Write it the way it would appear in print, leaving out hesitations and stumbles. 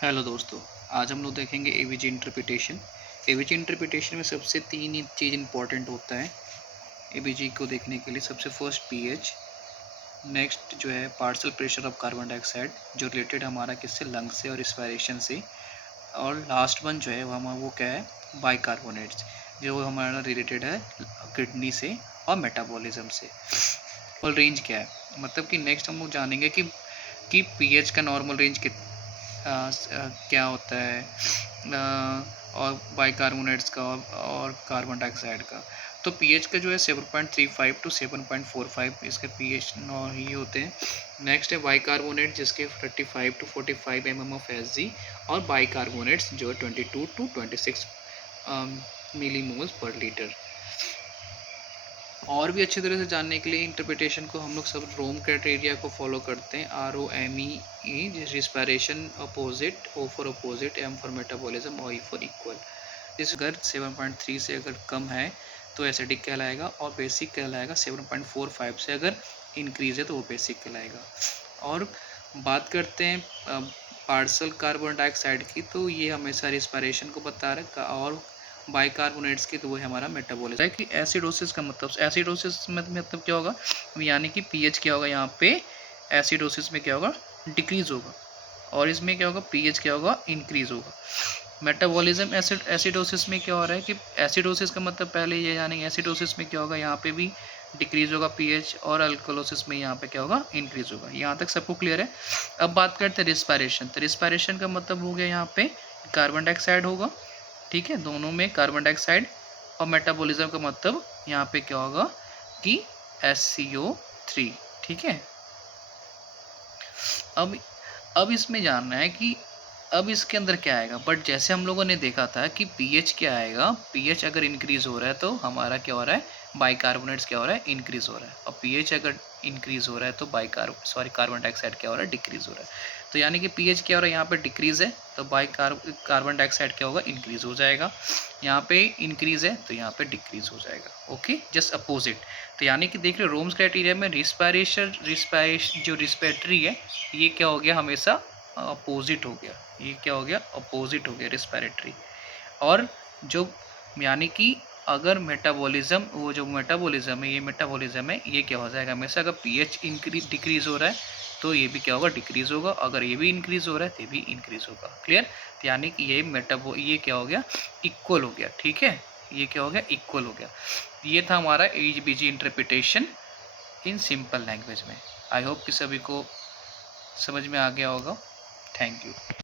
Hello दोस्तों, आज हम लोग देखेंगे एवीजी इंटरप्रिटेशन। एवीजी इंटरप्रिटेशन में सबसे तीन ही चीज़ इंपॉर्टेंट होता है एवीजी को देखने के लिए। सबसे फर्स्ट पीएच, नेक्स्ट जो है partial pressure of carbon dioxide जो रिलेटेड हमारा किससे, लंग से और रिस्पायरेशन से, और लास्ट वन जो है वो क्या है, बाइकार्बोनेट्स जो हमारा रिलेटेड है किडनी से और मेटाबॉलिज्म से। और रेंज क्या है, मतलब कि नेक्स्ट हम लोग जानेंगे कि पीएच का नॉर्मल रेंज क्या होता है, और बाइकार्बोनेट्स का और कार्बन डाइऑक्साइड का। तो पीएच का जो है 7.35 टू 7.45 इसके पीएच ही होते हैं। नेक्स्ट है बाइकार्बोनेट जिसके 35 टू 45 mm ऑफ एसजी, और बाइकार्बोनेट्स जो 22 टू 26 मिलीमोल्स पर लीटर। और भी अच्छी तरह से जानने के लिए इंटरप्रिटेशन को हम लोग सब रोम क्राइटेरिया को फॉलो करते हैं। ROME, respiration opposite, O for opposite, M for metabolism, और E फॉर इक्वल। इस अगर 7.3 से अगर कम है तो एसिडिक कहलाएगा, और बेसिक कहलाएगा। 7.45 से अगर इंक्रीज है तो वो बेसिक कहलाएगा। और बात करते हैं पार्शियल कार्बन डाइऑक्साइड की, तो ये हमेशा रिस्पायरेशन को बता रहा है, और बाइकार्बोनेट्स की तो वो है हमारा मेटाबॉलिज्म है। कि एसिडोसिस का मतलब, एसिडोसिस में मतलब क्या होगा, यानी कि पीएच क्या होगा यहाँ पे, एसिडोसिस में क्या होगा, डिक्रीज होगा, और इसमें क्या होगा, पीएच क्या होगा, इंक्रीज होगा। मेटाबॉलिज्म एसिडोसिस में क्या हो रहा है कि एसिडोसिस का मतलब पहले ये जानेंगे, एसिडोसिस में क्या होगा, यहाँ पे भी डिक्रीज होगा पीएच, और अल्कोलोसिस में यहाँ पे क्या होगा, इंक्रीज होगा। यहाँ तक सबको क्लियर है। अब बात करते हैं रिस्पायरेशन। तो रिस्पायरेशन का मतलब हो गया यहाँ पे कार्बन डाइऑक्साइड होगा, ठीक है, दोनों में कार्बन डाइऑक्साइड। और मेटाबॉलिज्म का मतलब यहाँ पे क्या होगा कि SCO3, ठीक है। अब इसमें जानना है कि अब इसके अंदर क्या आएगा। बट जैसे हम लोगों ने देखा था कि पीएच क्या आएगा, पीएच अगर इंक्रीज हो रहा है तो हमारा क्या हो रहा है, बाइकार्बोनेट्स क्या हो रहा है, इंक्रीज हो रहा है। और पीएच अगर इंक्रीज हो रहा है तो कार्बन डाइऑक्साइड क्या हो रहा है, डिक्रीज हो रहा है। तो यानी कि पीएच क्या हो रहा है, यहाँ पे डिक्रीज है, तो कार्बन डाइऑक्साइड क्या होगा, इंक्रीज हो जाएगा। यहाँ पे इंक्रीज है तो यहाँ पे डिक्रीज हो जाएगा। Okay, just opposite. तो यानी कि देख रहे हो रोम्स क्राइटेरिया में रिस्पायरेशन जो रिस्पिरेटरी है ये क्या हो गया, हमेशा अपोजिट हो गया। ये क्या हो गया, अपोजिट हो गया रिस्पिरेटरी। और जो यानी कि अगर मेटाबॉलिज्म, वो जो मेटाबॉलिज्म है, ये मेटाबॉलिज्म है, ये क्या हो जाएगा हमेशा, अगर पीएच डिक्रीज हो रहा है तो ये भी क्या होगा, डिक्रीज होगा। अगर ये भी इंक्रीज हो रहा है तो ये भी इंक्रीज होगा। क्लियर। तो यानी कि ये क्या हो गया, इक्वल हो गया, ठीक है। ये क्या हो गया, इक्वल हो गया। ये था हमारा AVG interpretation in simple language में। आई होप कि सभी को समझ में आ गया होगा। Thank you.